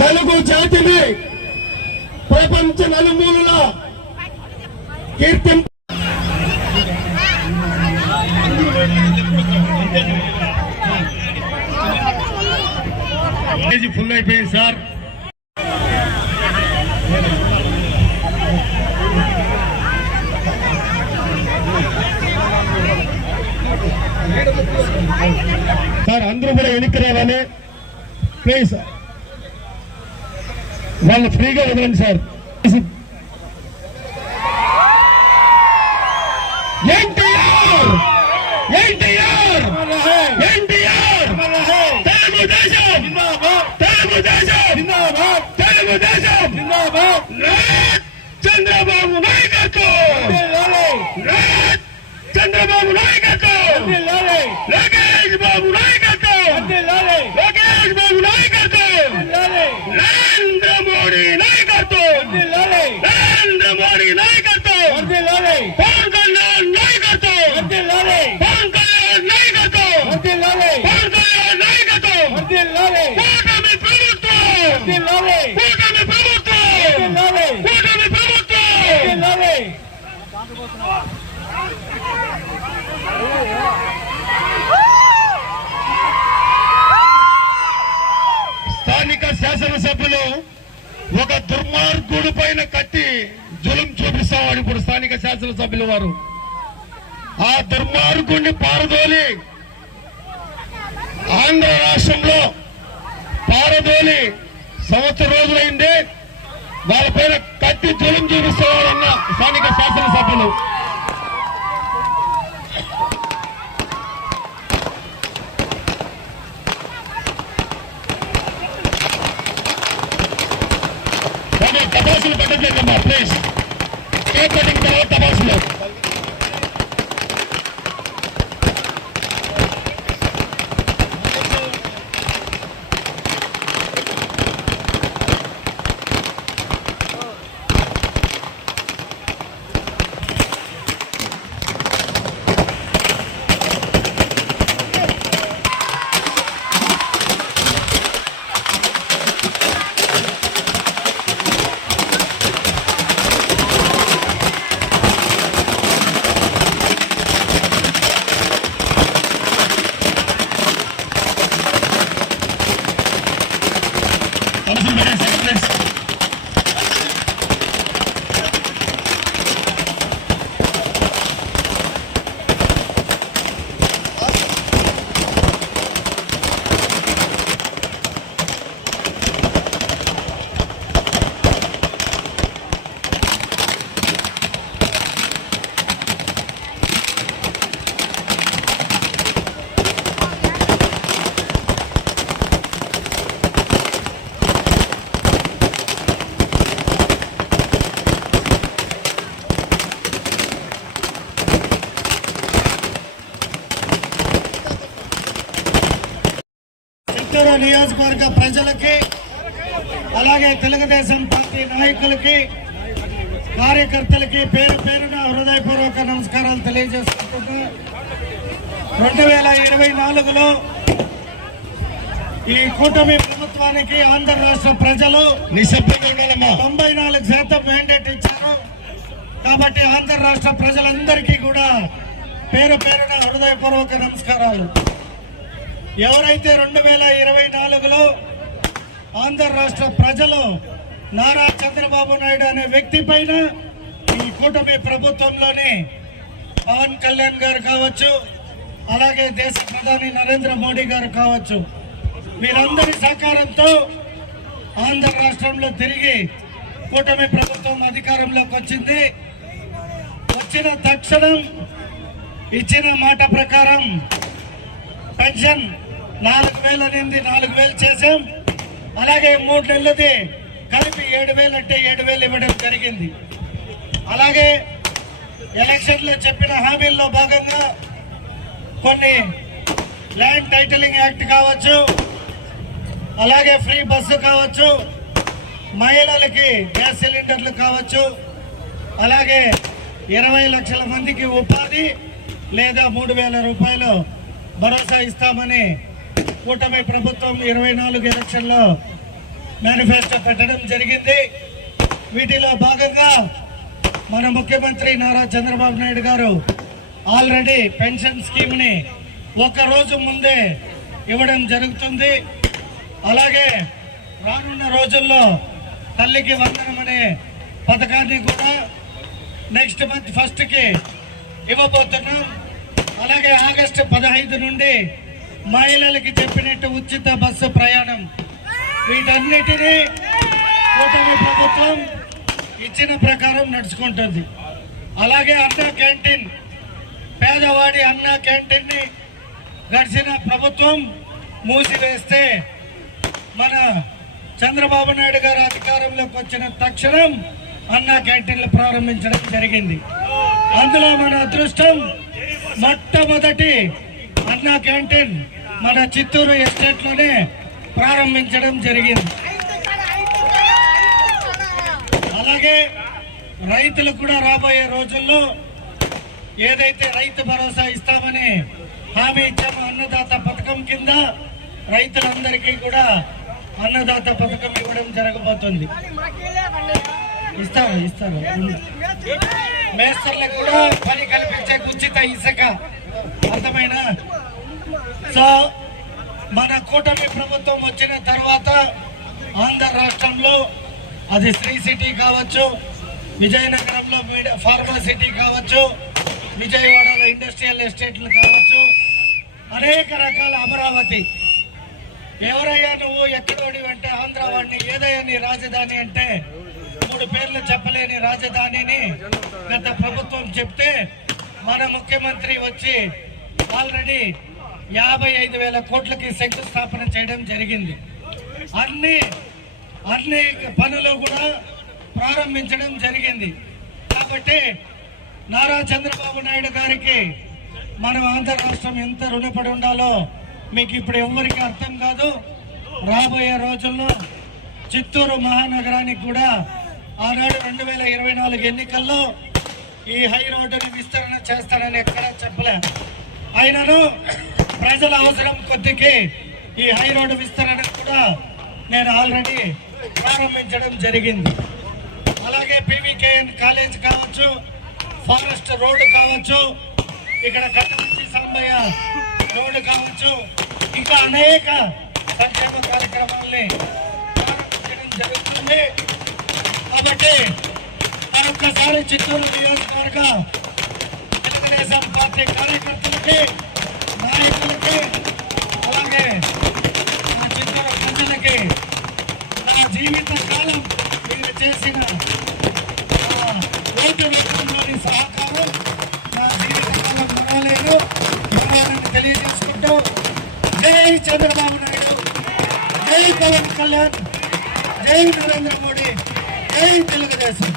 తెలుగు జాతిని ప్రపంచ నలుమూలల కీర్తి ఫుల్ అయిపోయింది సార్. సార్ అందరూ కూడా వెనక్కి రావాలి ప్లీజ్. వాళ్ళు ఫ్రీగా వదలండి సార్. ఎన్టీఆర్ ఎన్టీఆర్ ఎన్టీఆర్ తెలుగుదేశం తెలుగుదేశం తెలుగుదేశం చంద్రబాబు నాయకత్వం చంద్రబాబు నాయకత్వం లోకేష్ బాబు నాయకత్వం లోకేష్ బాబు నాయకత్వం నరేంద్ర మోడీ నాయకత్వం నరేంద్ర మోడీ నాయకత్వం పవన్ కళ్యాణ్ నాయకత్వం పవన్ కళ్యాణ్ నాయకత్వం పవన్ కళ్యాణ్ నాయకత్వం కూటమి ప్రభుత్వం కూటమి ప్రభుత్వం కూటమి ప్రభుత్వం. స్థానిక శాసనసభ్యులు ఒక దుర్మార్గుడి పైన కత్తి జులుం చూపిస్తామని ఇప్పుడు స్థానిక శాసనసభ్యులు వారు ఆ దుర్మార్గుడిని పారదోలి ఆంధ్ర రాష్ట్రంలో పారదోలి సంవత్సరం రోజులైంది. వాళ్ళపైన కత్తి జులుం చూపిస్తామన్న స్థానిక శాసనసభ్యులు తపాసులు పెట్టట్లేదమ్మా ప్లీజ్. కేక్ కటింగ్ తర్వాత తపాసులు. నియోజకవర్గ ప్రజలకి అలాగే తెలుగుదేశం పార్టీ నాయకులకి కార్యకర్తలకి పేరు పేరున హృదయపూర్వక నమస్కారాలు తెలియజేసుకుంటున్నా. 2024లో ఈ కూటమి ప్రభుత్వానికి ఆంధ్ర రాష్ట్ర ప్రజలు 94% మ్యాండేట్ ఇచ్చారు. కాబట్టి ఆంధ్ర రాష్ట్ర ప్రజలందరికీ కూడా పేరు పేరున హృదయపూర్వక నమస్కారాలు. ఎవరైతే 2024లో ఆంధ్ర రాష్ట్ర ప్రజలు నారా చంద్రబాబు నాయుడు అనే వ్యక్తి పైన ఈ కూటమి ప్రభుత్వంలోని పవన్ కళ్యాణ్ గారు కావచ్చు, అలాగే దేశ ప్రధాని నరేంద్ర మోడీ గారు కావచ్చు, వీరందరి సహకారంతో ఆంధ్ర రాష్ట్రంలో తిరిగి కూటమి ప్రభుత్వం అధికారంలోకి వచ్చింది. వచ్చిన తక్షణం ఇచ్చిన మాట ప్రకారం పెన్షన్ 4,000 అనేది 4,000 చేసాం. అలాగే 3 నెలలది కలిపి 7,000 అంటే 7,000 ఇవ్వడం జరిగింది. అలాగే ఎలక్షన్లో చెప్పిన హామీల్లో భాగంగా కొన్ని ల్యాండ్ టైటిలింగ్ యాక్ట్ కావచ్చు, అలాగే ఫ్రీ బస్సు కావచ్చు, మహిళలకి గ్యాస్ సిలిండర్లు కావచ్చు, అలాగే 20 లక్షల మందికి ఉపాధి లేదా 3,000 రూపాయలు భరోసా ఇస్తామని కూటమి ప్రభుత్వం 24 ఎలక్షన్లో మేనిఫెస్టో పెట్టడం జరిగింది. వీటిలో భాగంగా మన ముఖ్యమంత్రి నారా చంద్రబాబు నాయుడు గారు ఆల్రెడీ పెన్షన్ స్కీమ్ని ఒక రోజు ముందే ఇవ్వడం జరుగుతుంది. అలాగే రానున్న రోజుల్లో తల్లికి వందనం అనే పథకాన్ని కూడా నెక్స్ట్ మంత్ 1కి ఇవ్వబోతున్నాం. అలాగే ఆగస్టు 15 నుండి మహిళలకి చెప్పినట్టు ఉచిత బస్సు ప్రయాణం, వీటన్నిటినీ కూటమి ప్రభుత్వం ఇచ్చిన ప్రకారం నడుచుకుంటుంది. అలాగే అన్న క్యాంటీన్, పేదవాడి అన్న క్యాంటీన్ని గడిచిన ప్రభుత్వం మూసివేస్తే మన చంద్రబాబు నాయుడు గారు అధికారంలోకి వచ్చిన తక్షణం అన్న క్యాంటీన్లు ప్రారంభించడం జరిగింది. అందులో మన అదృష్టం, మొట్టమొదటి అన్న క్యాంటీన్ మన చిత్తూరు ఎస్టేట్లోనే ప్రారంభించడం జరిగింది. అలాగే రైతులకు కూడా రాబోయే రోజుల్లో ఏదైతే రైతు భరోసా ఇస్తామని హామీ ఇచ్చామో అన్నదాత పథకం కింద రైతులందరికీ కూడా అన్నదాత పథకం ఇవ్వడం జరగబోతుంది. ఇస్తారు మేస్తర్లకు కూడా పని కల్పించే ఉచిత ఇసుక, అర్థమైనా? సో మన కూటమి ప్రభుత్వం వచ్చిన తర్వాత ఆంధ్ర రాష్ట్రంలో అది శ్రీ సిటీ కావచ్చు, విజయనగరంలో ఫార్మా సిటీ కావచ్చు, విజయవాడలో ఇండస్ట్రియల్ ఎస్టేట్లు కావచ్చు, అనేక రకాల అమరావతి. ఎవరయ్యా నువ్వు ఎక్కడోడి అంటే ఆంధ్ర వాడిని, ఏదయ్యా నీ రాజధాని అంటే 3 పేర్లు చెప్పలేని రాజధానిని గత ప్రభుత్వం చెప్తే మన ముఖ్యమంత్రి వచ్చి ఆల్రెడీ 55,000 కోట్లకి శంకుస్థాపన చేయడం జరిగింది. అన్ని పనులు కూడా ప్రారంభించడం జరిగింది. కాబట్టి నారా చంద్రబాబు నాయుడు గారికి మనం ఆంధ్ర రాష్ట్రం ఎంత రుణపడి ఉండాలో మీకు ఇప్పుడు ఎవరికి అర్థం కాదు. రాబోయే రోజుల్లో చిత్తూరు మహానగరానికి కూడా ఆనాడు 2024 ఎన్నికల్లో ఈ హై రోడ్డుని విస్తరణ చేస్తానని ఎక్కడా చెప్పలే. అయినను ప్రజల అవసరం కొద్దికి ఈ హై రోడ్డు విస్తరణ కూడా నేను ఆల్రెడీ ప్రారంభించడం జరిగింది. అలాగే పీవీకేఎన్ కాలేజ్ కావచ్చు, ఫారెస్ట్ రోడ్డు కావచ్చు, ఇక్కడ కట్టమంచి సాంబయ్య రోడ్డు కావచ్చు, ఇంకా అనేక సంక్షేమ కార్యక్రమాలని ప్రారంభించడం జరుగుతుంది. కాబట్టి మరొక్కసారి చిత్తూరు నియోజకవర్గ తెలుగుదేశం పార్టీ కార్యకర్తలకి, నాయకులకి, అలాగే నా చిత్తూరు ప్రజలకి నా జీవిత కాలం మీరు చేసిన ఓటు వేయడంలోని సహకారం నా జీవిత కాలం మరవలేదు ఇవ్వాలని తెలియజేసుకుంటూ జై చంద్రబాబు నాయుడు, జై పవన్ కళ్యాణ్, జై నరేంద్ర మోడీ, జై తెలుగుదేశం.